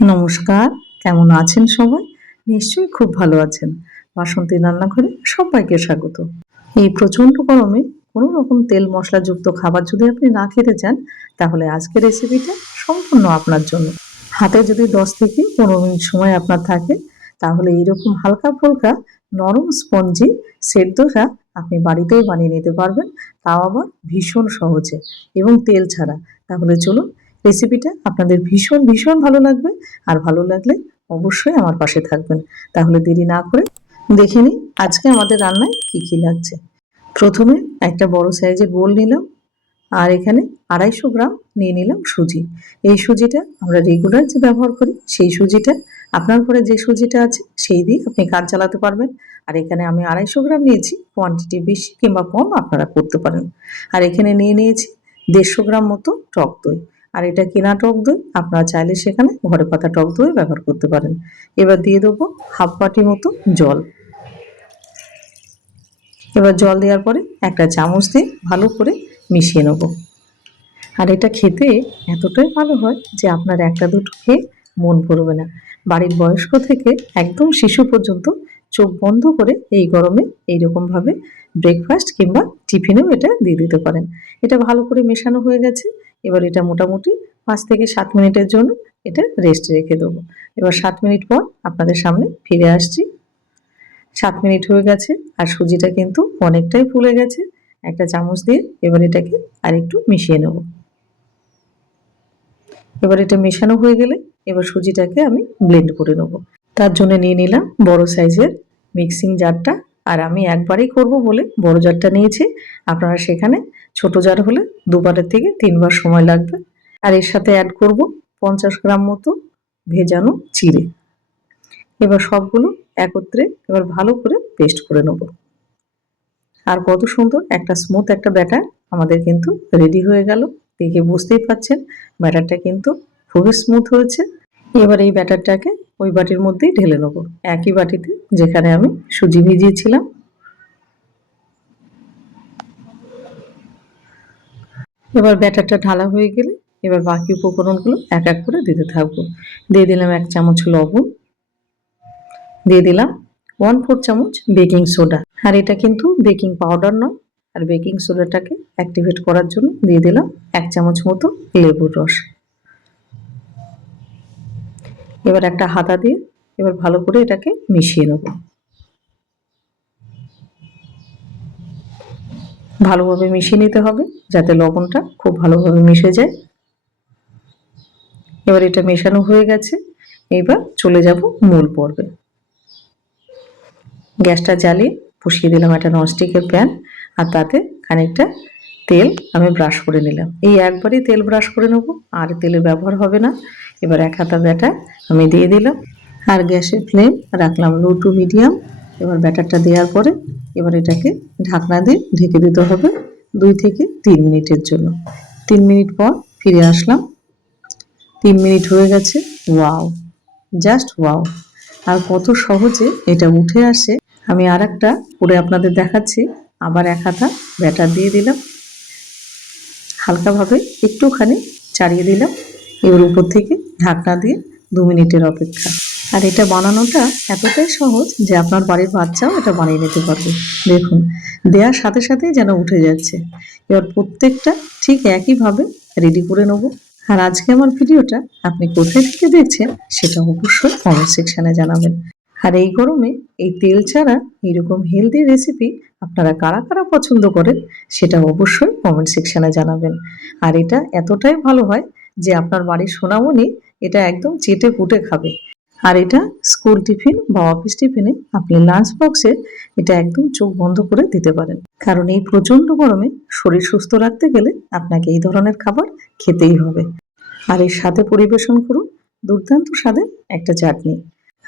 নমস্কার, কেমন আছেন সবাই? নিশ্চয়ই খুব ভালো আছেন। বাসন্তী রান্নাঘরে সবাইকে স্বাগত। এই প্রচণ্ড গরমে কোনো রকম তেল মশলাযুক্ত খাবার যদি আপনি না খেতে চান, তাহলে আজকের রেসিপিটা সম্পূর্ণ আপনার জন্য। হাতে যদি 10 থেকে 15 মিনিট সময় আপনার থাকে, তাহলে এইরকম হালকা-ফুলকা নরম স্পঞ্জি সেট দোসা আপনি বাড়িতেই বানিয়ে নিতে পারবেন, তাও আবার ভীষণ সহজে এবং তেল ছাড়া। তাহলে চলুন, রেসিপিটা আপনাদের ভীষণ ভীষণ ভালো লাগবে। আর ভালো লাগলে অবশ্যই আমার পাশে থাকবেন। তাহলে দেরি না করে দেখে নিই আজকে আমাদের রান্নায় কি কি লাগছে। প্রথমে একটা বড় সাইজের বোল নিলাম, আর এখানে 250 গ্রাম নিয়ে নিলাম সুজি। এই সুজিটা আমরা রেগুলার যে ব্যবহার করি সেই সুজিটা, আপনার ঘরে যে সুজিটা আছে সেই দিয়ে আপনি কাজ চালাতে পারবেন। আর এখানে আমি 250 গ্রাম নিয়েছি, কোয়ান্টিটি বেশি কিংবা কম আপনারা করতে পারেন। আর এখানে নিয়ে নিয়েছি 150 গ্রাম মতো টক দই। আর এটা কেনা টক দই, আপনারা চাইলে সেখানে ঘরে পাতা টক দই ব্যবহার করতে পারেন। এবার দিয়ে দেবো হাফ বাটি মতো জল। এবার জল দেওয়ার পরে একটা চামচ দিয়ে ভালো করে মিশিয়ে নেব। আর এটা খেতে এতটাই ভালো হয় যে আপনার একটা দুটো খেয়ে মন ভরবে না। বাড়ির বয়স্ক থেকে একদম শিশু পর্যন্ত চোখ বন্ধ করে এই গরমে এইরকমভাবে ব্রেকফাস্ট কিংবা টিফিনেও এটা দিয়ে দিতে পারেন। এটা ভালো করে মেশানো হয়ে গেছে। এবার এটা মোটামুটি 5 থেকে 7 মিনিটের জন্য এটা রেস্টে রেখে দেবো। এবার 7 মিনিট পর আপনাদের সামনে ফিরে আসছি। 7 মিনিট হয়ে গেছে আর সুজিটা কিন্তু অনেকটাই ফুলে গেছে। একটা চামচ দিয়ে এবার এটাকে আরেকটু মিশিয়ে নেব। এবার এটা মেশানো হয়ে গেলে এবার সুজিটাকে আমি ব্লেন্ড করে নেব। তার জন্য নিয়ে নিলাম বড় সাইজের মিক্সিং জারটা। আর আমি একবারেই করব বলে বড় জারটা নিয়েছি। আপনারা সেখানে ছোট জার হলে 2 বারের থেকে 3 বার সময় লাগবে। আর এর সাথে অ্যাড করব 50 গ্রাম মতো ভেজানো চিড়ে। এবার সবগুলো একত্রে এবার ভালো করে পেস্ট করে নেব। আর কত সুন্দর একটা স্মুথ একটা ব্যাটার আমাদের কিন্তু রেডি হয়ে গেল। দেখে বুঝতেই পাচ্ছেন ব্যাটারটা কিন্তু খুবই স্মুথ হয়েছে। এবার এই ব্যাটারটাকে ওই বাটির মধ্যেই ঢেলে নেব, একই বাটিতে যেখানে আমি সুজি ভিজিয়েছিলাম। এবার ব্যাটারটা ঢালা হয়ে গেলে এবার বাকি উপকরণগুলো এক এক করে দিতে থাকবো। দিয়ে দিলাম 1 চামচ লবণ, দিয়ে দিলাম 1/4 চামচ বেকিং সোডা। আর এটা কিন্তু বেকিং পাউডার নয়। আর বেকিং সোডাটাকে অ্যাক্টিভেট করার জন্য দিয়ে দিলাম 1 চামচ মতো লেবুর রস। এবার একটা হাতা দিয়ে এবার ভালো করে এটাকে মিশিয়ে নেব। ভালোভাবে মিশিয়ে নিতে হবে যাতে লবণটা খুব ভালোভাবে মিশে যায়। এবার এটা মেশানো হয়ে গেছে। এবার চলে যাব মূল পর্বে। গ্যাসটা জ্বালিয়ে বসিয়ে দিলাম একটা ননস্টিকের প্যান। আর তাতে খানিকটা তেল আমি ব্রাশ করে নিলাম। এই একবারই তেল ব্রাশ করে নেব, আর তেলের ব্যবহার হবে না। এবার 1 হাতা ব্যাটার আমি দিয়ে দিলাম। আর গ্যাসের ফ্লেম রাখলাম লো টু মিডিয়াম। এবার ব্যাটারটা দেওয়ার পরে এবার এটাকে ঢাকনা দিয়ে ঢেকে দিতে হবে 2 থেকে 3 মিনিটের জন্য। 3 মিনিট পর ফিরে আসলাম। 3 মিনিট হয়ে গেছে। Wow, just wow! আর কত সহজে এটা উঠে আসে। আমি আরেকটা করে আপনাদের দেখাচ্ছি। আবার 1 হাতা ব্যাটার দিয়ে দিলাম, হালকাভাবে একটুখানি চাড়িয়ে দিলাম। এবার উপর থেকে ঢাকনা দিয়ে 2 মিনিটের অপেক্ষা। আর এটা বানানোটা এতটাই সহজ যে আপনার বাড়ির বাচ্চাও এটা বানিয়ে নিতে পারবে। দেখুন, দেওয়ার সাথে সাথেই যেন উঠে যাচ্ছে। এবার প্রত্যেকটা ঠিক একইভাবে রেডি করে নেব। আর আজকে আমার ভিডিওটা আপনি কোথায় থেকে দেখছেন সেটা অবশ্যই কমেন্ট সেকশানে জানাবেন। আর এই গরমে এই তেল ছাড়া এরকম হেলদি রেসিপি আপনারা কারা কারা পছন্দ করেন সেটা অবশ্যই কমেন্ট সেকশানে জানাবেন। আর এটা এতটাই ভালো হয় যে আপনার বাড়ির সোনামণি এটা একদম চেটে পুটে খাবে। আর এটা স্কুল টিফিন বা অফিস টিফিনে আপনি লাঞ্চ বক্সে এটা একদম চোখ বন্ধ করে দিতে পারেন। কারণ এই প্রচণ্ড গরমে শরীর সুস্থ রাখতে গেলে আপনাকে এই ধরনের খাবার খেতেই হবে। আর এর সাথে পরিবেশন করুন দুর্দান্ত স্বাদের একটা চাটনি।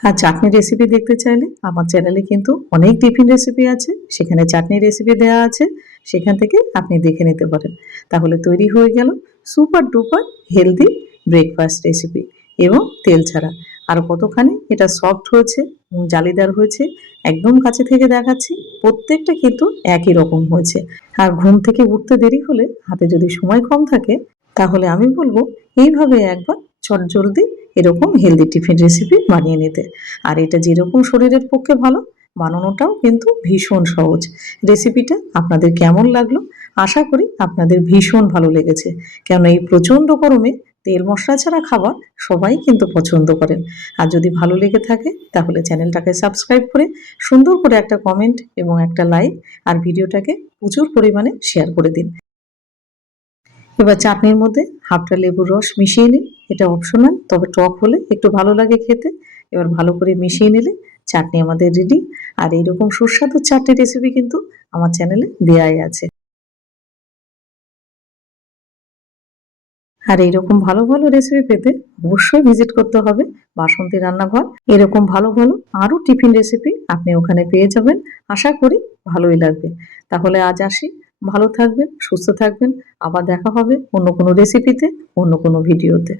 আর চাটনি রেসিপি দেখতে চাইলে আমার চ্যানেলে কিন্তু অনেক টিফিন রেসিপি আছে, সেখানে চাটনি রেসিপি দেওয়া আছে, সেখান থেকে আপনি দেখে নিতে পারেন। তাহলে তৈরি হয়ে গেল super duper healthy breakfast recipe এবং তেল ছাড়া। আর কতখানি এটা সফট হয়েছে, জালিদার হয়েছে, একদম কাছে থেকে দেখাচ্ছি। প্রত্যেকটা কিন্তু একই রকম হয়েছে। আর ঘুম থেকে উঠতে দেরি হলে, হাতে যদি সময় কম থাকে, তাহলে আমি বলবো এইভাবে একবার চটজলদি এরকম হেলদি টিফিন রেসিপি বানিয়ে নিতে। আর এটা যেরকম শরীরের পক্ষে ভালো, বানানোটাও কিন্তু ভীষণ সহজ। রেসিপিটা আপনাদের কেমন লাগলো? আশা করি আপনাদের ভীষণ ভালো লেগেছে। কেন এই প্রচণ্ড গরমে তেল মশলা ছাড়া খাবার সবাই কিন্তু পছন্দ করেন। আর যদি ভালো লেগে থাকে তাহলে চ্যানেলটাকে সাবস্ক্রাইব করে সুন্দর করে একটা কমেন্ট এবং একটা লাইক আর ভিডিওটাকে প্রচুর পরিমাণে শেয়ার করে দিন। এবার চাটনির মধ্যে হাফটা লেবুর রস মিশিয়ে নিন। এটা অপশনাল, তবে টক হলে একটু ভালো লাগে খেতে। এবার ভালো করে মিশিয়ে নিলে চাটনি আমাদের রেডি। আর এইরকম সুস্বাদু চাটনি রেসিপি কিন্তু আমার চ্যানেলে দেয়াই আছে। আর এইরকম ভালো ভালো রেসিপি পেতে অবশ্যই ভিজিট করতে হবে বাসন্তী রান্নাঘর। এরকম ভালো ভালো আরও টিফিন রেসিপি আপনি ওখানে পেয়ে যাবেন। আশা করি ভালোই লাগবে। তাহলে আজ আসি। ভালো থাকবেন, সুস্থ থাকবেন। আবার দেখা হবে অন্য কোনো রেসিপিতে, অন্য কোনো ভিডিওতে।